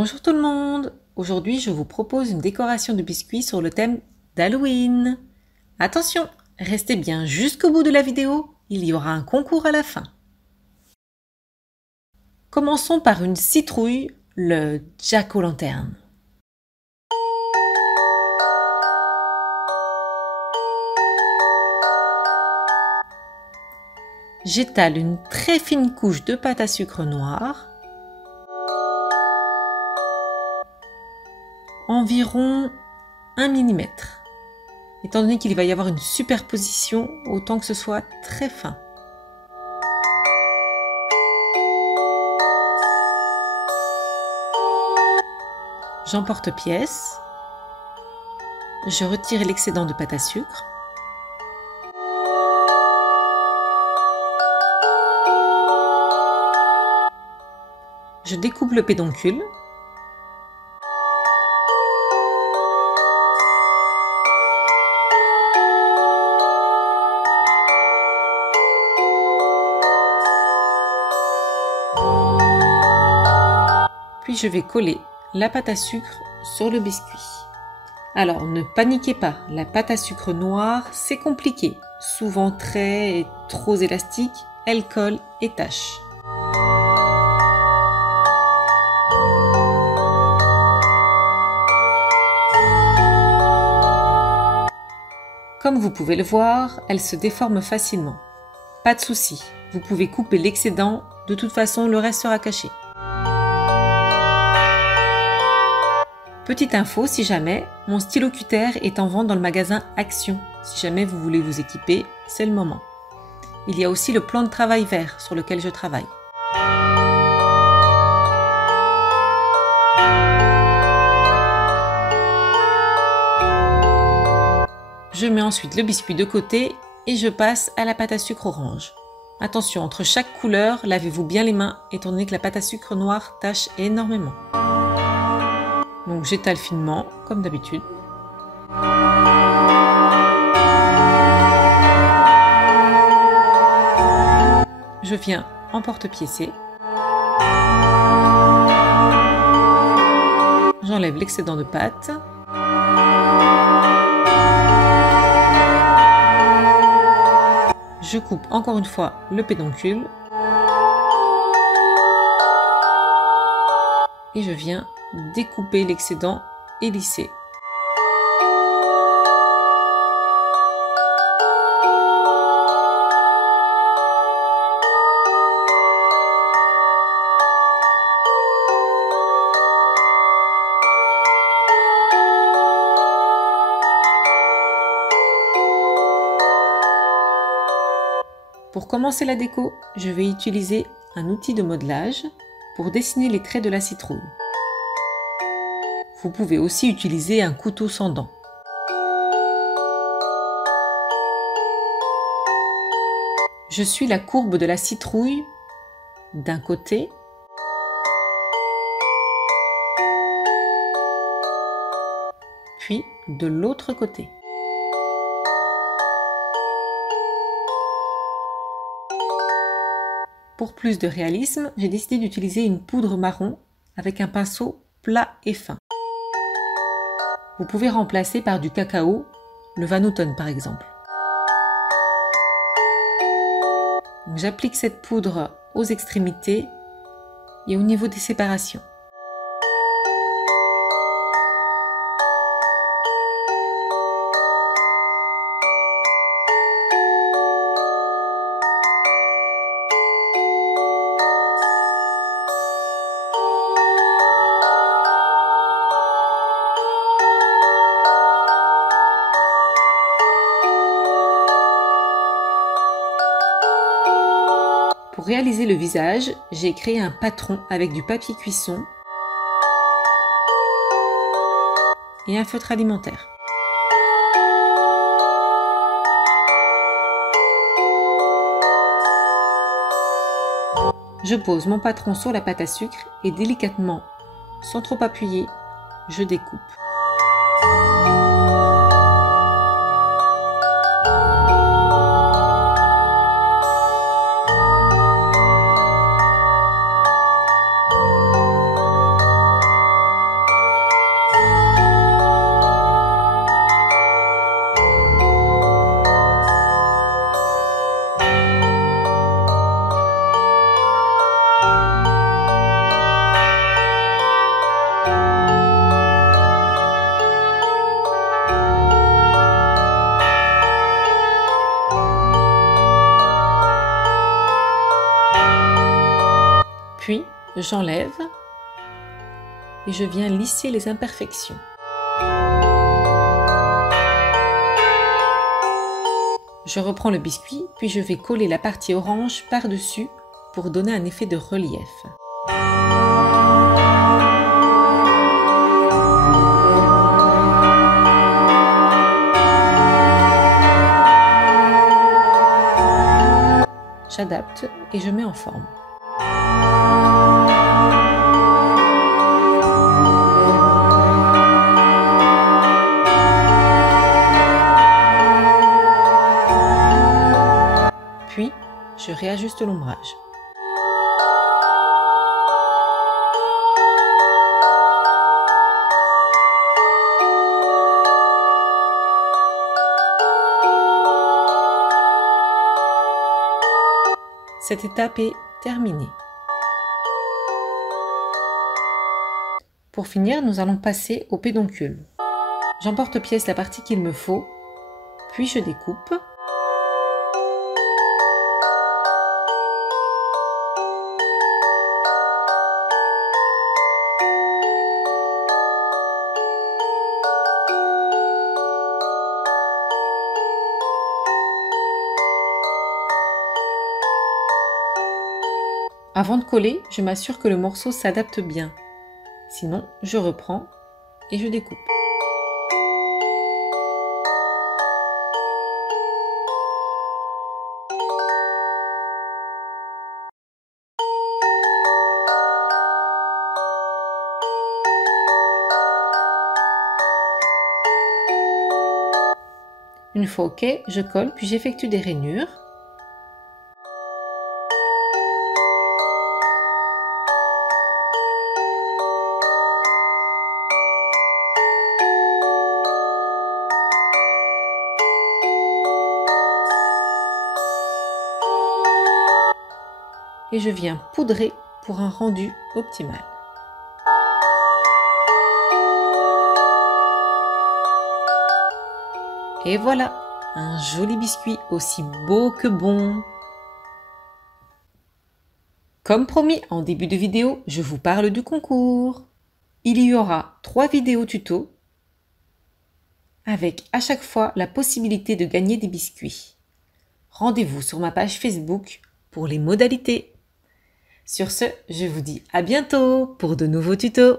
Bonjour tout le monde! Aujourd'hui, je vous propose une décoration de biscuits sur le thème d'Halloween. Attention, restez bien jusqu'au bout de la vidéo, il y aura un concours à la fin. Commençons par une citrouille, le Jack-o'-lanterne. J'étale une très fine couche de pâte à sucre noire, environ 1 mm. Étant donné qu'il va y avoir une superposition, autant que ce soit très fin. J'emporte pièce. Je retire l'excédent de pâte à sucre. Je découpe le pédoncule. Puis je vais coller la pâte à sucre sur le biscuit. Alors ne paniquez pas, la pâte à sucre noire c'est compliqué. Souvent très et trop élastique, elle colle et tâche. Comme vous pouvez le voir, elle se déforme facilement. Pas de souci, vous pouvez couper l'excédent, de toute façon le reste sera caché. Petite info, si jamais, mon stylo cutter est en vente dans le magasin Action. Si jamais vous voulez vous équiper, c'est le moment. Il y a aussi le plan de travail vert sur lequel je travaille. Je mets ensuite le biscuit de côté et je passe à la pâte à sucre orange. Attention, entre chaque couleur, lavez-vous bien les mains étant donné que la pâte à sucre noire tâche énormément. Donc j'étale finement, comme d'habitude. Je viens en porte-piécer. J'enlève l'excédent de pâte. Je coupe encore une fois le pédoncule. Et je viens découper l'excédent et lisser. Pour commencer la déco, je vais utiliser un outil de modelage pour dessiner les traits de la citrouille. Vous pouvez aussi utiliser un couteau sans dents. Je suis la courbe de la citrouille d'un côté puis de l'autre côté. Pour plus de réalisme, j'ai décidé d'utiliser une poudre marron avec un pinceau plat et fin. Vous pouvez remplacer par du cacao, le Van Houten par exemple. J'applique cette poudre aux extrémités et au niveau des séparations. Pour réaliser le visage, j'ai créé un patron avec du papier cuisson et un feutre alimentaire. Je pose mon patron sur la pâte à sucre et délicatement, sans trop appuyer, je découpe. j'enlève et je viens lisser les imperfections. Je reprends le biscuit, puis je vais coller la partie orange par-dessus pour donner un effet de relief. J'adapte et je mets en forme. Puis, je réajuste l'ombrage. Cette étape est terminée. Pour finir, nous allons passer au pédoncule. J'emporte-pièce la partie qu'il me faut, puis je découpe. Avant de coller, je m'assure que le morceau s'adapte bien. Sinon, je reprends et je découpe. Une fois OK, je colle puis j'effectue des rainures. Et je viens poudrer pour un rendu optimal. Et voilà, un joli biscuit aussi beau que bon. Comme promis en début de vidéo, je vous parle du concours. Il y aura 3 vidéos tuto avec à chaque fois la possibilité de gagner des biscuits. Rendez-vous sur ma page Facebook pour les modalités. Sur ce, je vous dis à bientôt pour de nouveaux tutos.